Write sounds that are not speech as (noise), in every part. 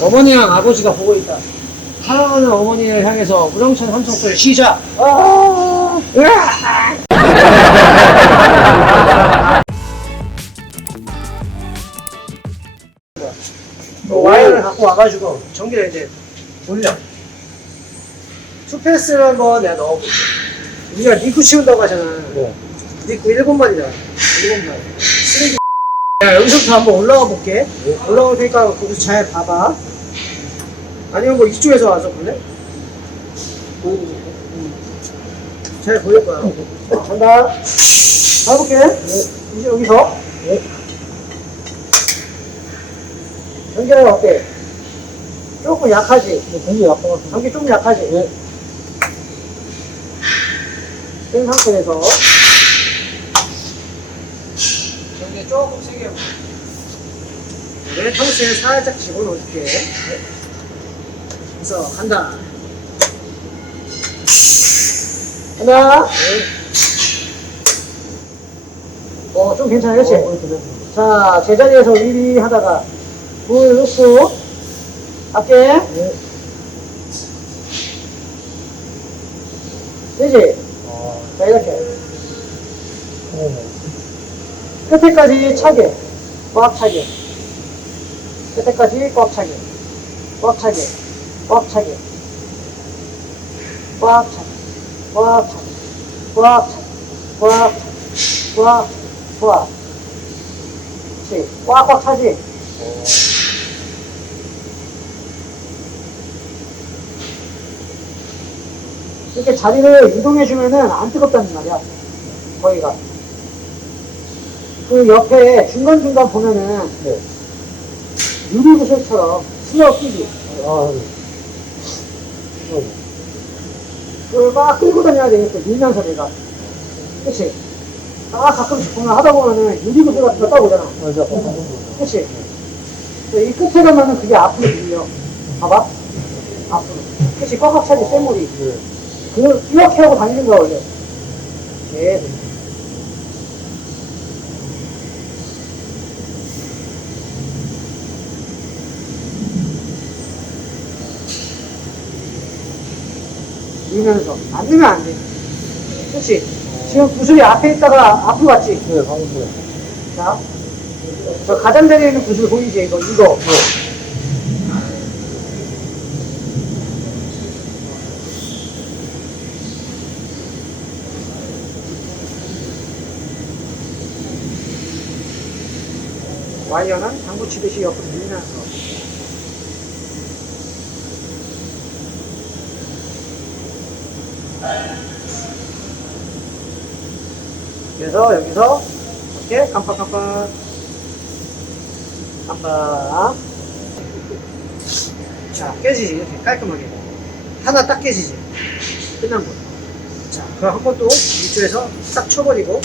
어머니랑 아버지가 보고 있다. 사랑하는 어머니를 향해서 우렁찬 삼성소리 시작! 아, 으아! 또 와이어를 갖고 와가지고 전기를 이제 돌려. 투패스를 한번 내가 넣어볼게. 우리가 니쿠 치운다고 하잖아. 니쿠 일곱 마리잖아. 일곱 마리. 쓰레기. 야, 여기서부터 한번 올라가 볼게. 올라올 테니까 거기서 잘 봐봐. 아니면 뭐 이쪽에서 와서 볼래? 잘 보일 거야. 간다. 가볼게. 이제 여기서. 연결은 어때? 조금 약하지? 전기 약한 것 같아. 전기 좀 약하지? 네. 된 상태에서 조금 세게. 내 탕수에 살짝 집어넣을게. 그래서 간다. 하나. 어, 좀 괜찮아, 그치? 자, 제자리에서 위리 하다가 물 넣고, 갈게. 되지? 자, 이렇게. 끝에까지 차게. 꽉 차게. 끝에까지 꽉 차게. 꽉 차게. 꽉 차게. 꽉 차게. 꽉 차게. 꽉 차게. 꽉 차게. 꽉. 꽉. 그렇지. 꽉꽉 차지? 이렇게 자리를 이동해주면은 안 뜨겁다는 말이야. 거기가. 그 옆에 중간중간 보면은 유리구슬처럼 슬어 끼기. 그걸 막 끌고 다녀야 되겠어. 밀면서 내가. 그치? 아, 가끔씩 보면 하다 보면은 유리구슬 같은 거 떠오잖아. 그치? 이 끝에 가면은 그게 앞으로 밀려. 봐봐. 앞으로. 그치? 꽉꽉 차지, 쇠물이. 그걸 이렇게 하고 다니는 거야, 원래. 계속. 밀면서. 안 넣으면 안 돼. 그치? 지금 구슬이 앞에 있다가 앞으로 갔지? 네, 방금 그래. 자, 저 가장자리에 있는 구슬 보이지? 이거, 이거. 와이어는 당구 치듯이 옆으로 밀면서. 그래서 여기서 이렇게 깜빡깜빡. 깜빡. 자 깨지지. 이렇게 깔끔하게. 하나 딱 깨지지. 끝난 거야 자 그럼 한 번또 이쪽에서 딱 쳐버리고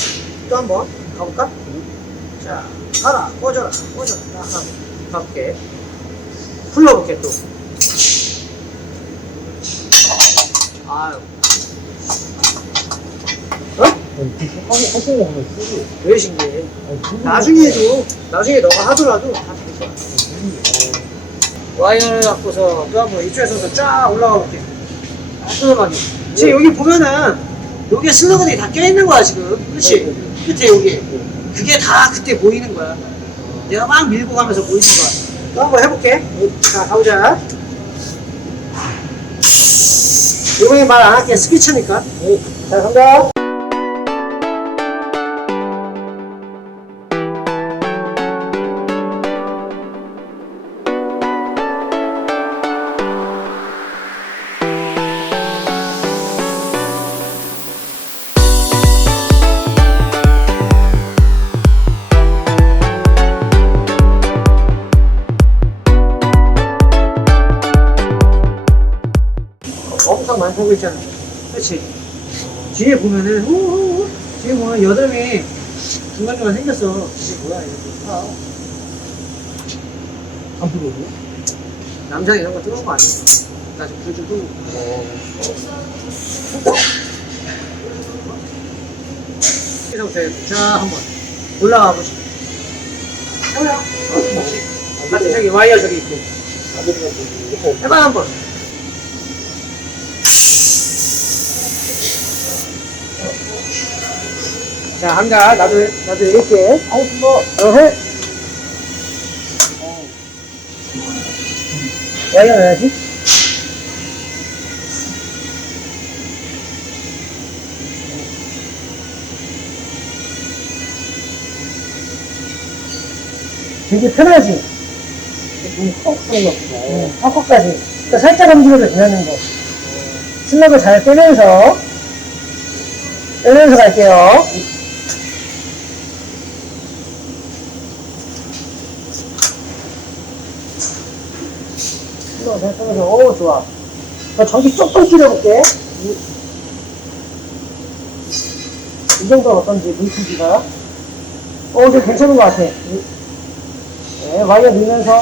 또 한 번 가볼까? 자 가라. 꺼져라. 꺼져라. 딱 가볼게 풀러볼게 또. 아유 어? 왜 신기해 쓰지 나중에도 나중에 너가 하더라도 다 될 거야. 와이어를 갖고서 또 한번 이쪽에서 쫙 올라가 볼게. 깔끔하게. 지금 여기 보면은 여기에 슬러건이 다 껴있는 거야 지금. 그렇지? 끝에 여기. 그게 다 그때 보이는 거야. 내가 막 밀고 가면서 보이는 거야. 또 한번 해볼게. 자 가보자. 이번에 말 안 할게. 스피처니까. 자 간다. 보고 있잖아. 그렇지? 뒤에 보면은 후후후 뒤에 보면 여드름이 중간중간 생겼어. 이게 뭐야 이거? 아, 안 풀어도? 남자 이런 거 뜨거운 거 아니야? 나 지금 불주도 여기서부터 자 한번 올라가 보자. 해보자. 같이 저기 와이어 저기 있고. 해봐 한번. 자, 한가 나도 나도 이렇게. 아우, 뭐. 어 해. 넣어야지. 되게 편하지? 턱 하는 것 같구나. 응, 턱까지. 그러니까 살짝 움직여도 되는 거. 슬럭을 잘 빼면서, 빼면서 갈게요. 빼면서, 오, 좋아. 저 전기 조금 줄여볼게. 이, 이 정도는 어떤지, 물크기가. 어, 이제 괜찮은 것 같아. 이- 네, 와이어 넣으면서,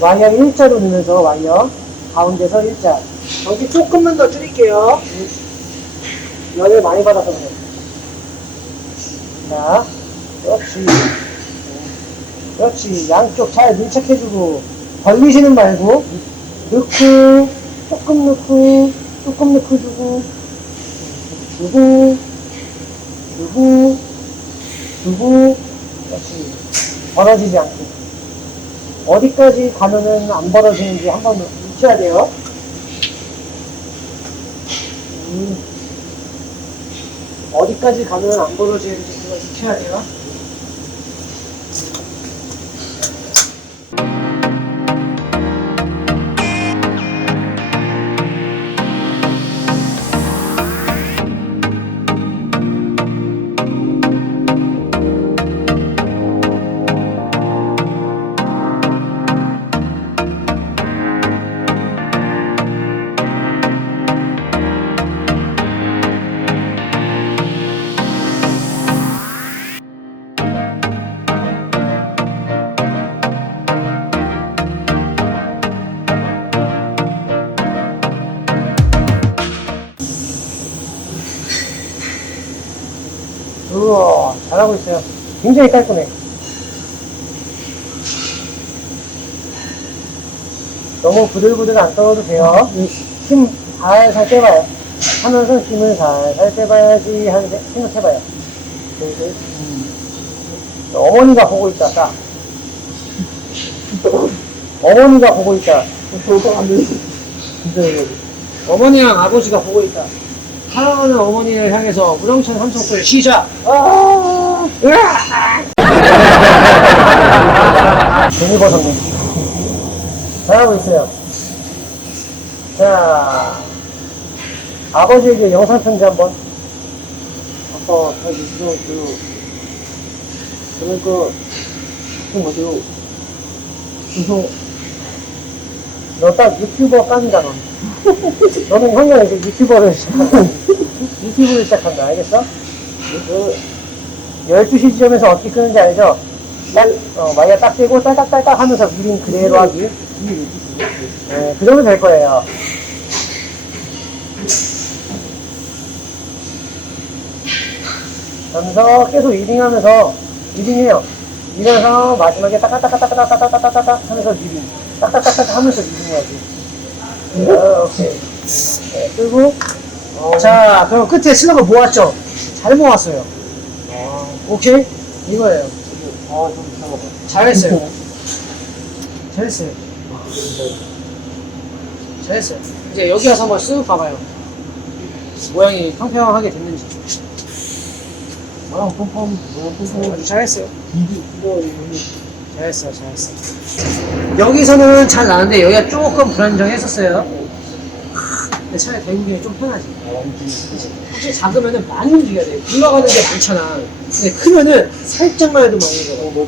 와이어 일자로 넣으면서 와이어 가운데서 일자 여기 조금만 더 줄일게요 열을 많이 받아서 그래 자 그렇지 그렇지 양쪽 잘 밀착해주고 벌리지는 말고 넣고 조금 넣고 조금 넣고 주고 주고 주고 주고 그렇지 벌어지지 않게 어디까지 가면은 안 벌어지는지 한번 익혀야 돼요. 음, 어디까지 가면 안 벌어지는지 익혀야 돼요. 잘하고 있어요. 굉장히 깔끔해. 너무 부들부들 안 떨어도 돼요. 힘 살살 빼봐요. 하면서 힘을 살살 빼봐야지 하는데 생각해봐요. 네, 어머니가 보고 있다, 딱. 어머니가 보고 있다. 어머니랑 아버지가 보고 있다. 사랑하는 어머니를 향해서 우렁찬 함성소리 시작! 아, 벗었네. 잘하고 있어요. 자, 아버지에게 영상 편지 한번. 아빠, 다시 이거, 그, 그러니까, 좀 어디로, 주소. 너딱 유튜버 깡이다, 너. 너는 형이랑 이제 유튜버를 시작한다. (laughs) 유튜브를 시작한다, 알겠어? 그, 12시 지점에서 어떻게 끄는지 알죠? 딱, 어, 마이야 딱 떼고 딸딱딸딱 하면서 미린 그대로 하기. 네, 그러면 될 거예요. 그러면서 계속 리딩 하면서, 리딩해요. 리딩해서 마지막에 따까따까따까따까따까따까 하면서 리딩. 딱딱딱딱 하면서 리딩해야지. 이렇게. 네, 그리고, 자, 그럼 끝에 슬러그 모았죠? 잘 모았어요. 오케이? 이거예요. 아, 좀 이상하다. 잘했어요. 잘했어요. 잘했어요. 이제 여기 와서 한번 쓱 봐봐요. 모양이 평평하게 됐는지. 나랑 pom펌, 뭐야, pom펌. 아주 잘했어요. 이거, 이거, 이거. 잘했어요, 잘했어요. 여기서는 잘 나는데 여기가 조금 불안정했었어요. 근데 차라리 대국이 좀 편하지. 확실히 작으면은 많이 움직여야 돼. 굴러가는 게 많잖아. 근데 크면은 살짝만 해도 많이 어. 너무.